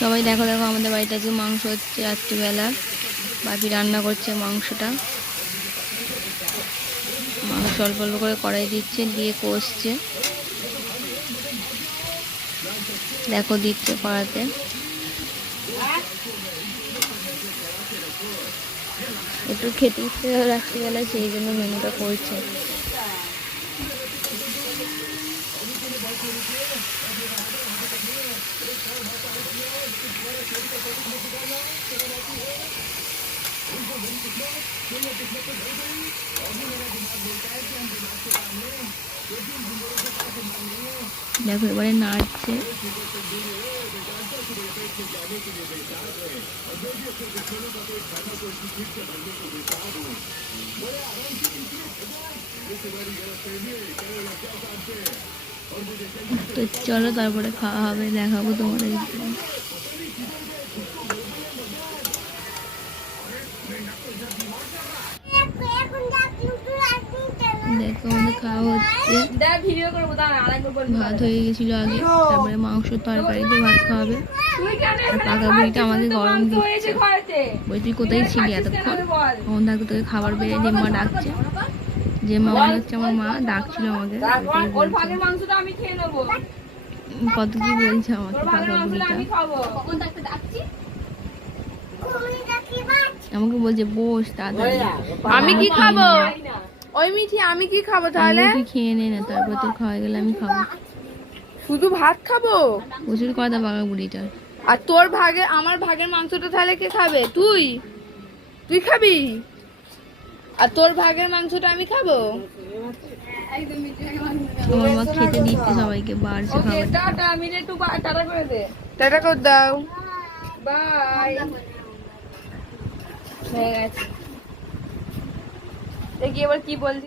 সবাই দেখো দেখো আমাদের বাড়িতে আজকে মাংস হচ্ছে রাত্রিবেলা। বাপি রান্না করছে মাংসটা। মাংস অল্প অল্প করে কড়াই দিচ্ছে, দিয়ে কষছে। দেখো দিচ্ছে কড়াতে। একটু খেতে ইচ্ছে রাত্রিবেলা, সেই জন্য মেনুটা করছে। দেখো এবারে নাড়ছে। তো চলো তারপরে খাওয়া হবে দেখাবো তোমাদের। দেখো আমাদের খাওয়া হচ্ছে। ভাত হয়ে গেছিল আগে তারপরে মাংস তরকারি দিয়ে ভাত খাওয়াবে। আর পাকা বুড়িটা আমাকে গরম দিচ্ছে। বই তুই কোথায় ছিলি এতক্ষণ? তখন থাকতে তোকে খাবার পেয়ে যে মা ডাকছে। যে মা মনে হচ্ছে আমার মা ডাকছিল আমাকে। ওটাই বলছে। মাংসটা আমি খেয়ে নেব। কত কি বলছে আমাকে পাকা বুড়িটা আমি খাব। আমাকে বলছে বস তাড়াতাড়ি আমি কি খাব? ওই মিঠি আমি কি খাব তাহলে? আমি তুই খেয়ে নে না তারপর তোর খাওয়া গেলে আমি খাব। শুধু ভাত খাব? প্রচুর কথা পাকা বুড়িটার আর তোর ভাগে আমার ভাগের মাংসটা তাহলে কে খাবে? তুই? তুই খাবি? আর তোর ভাগের মাংসটা আমি খাব? আমার মা খেতে দিচ্ছে সবাইকে টাটা আমি একটু টাটা করে দে। টাটা কর দাও। বাই। হয়ে গেছে। দেখি এবার কি বলছি।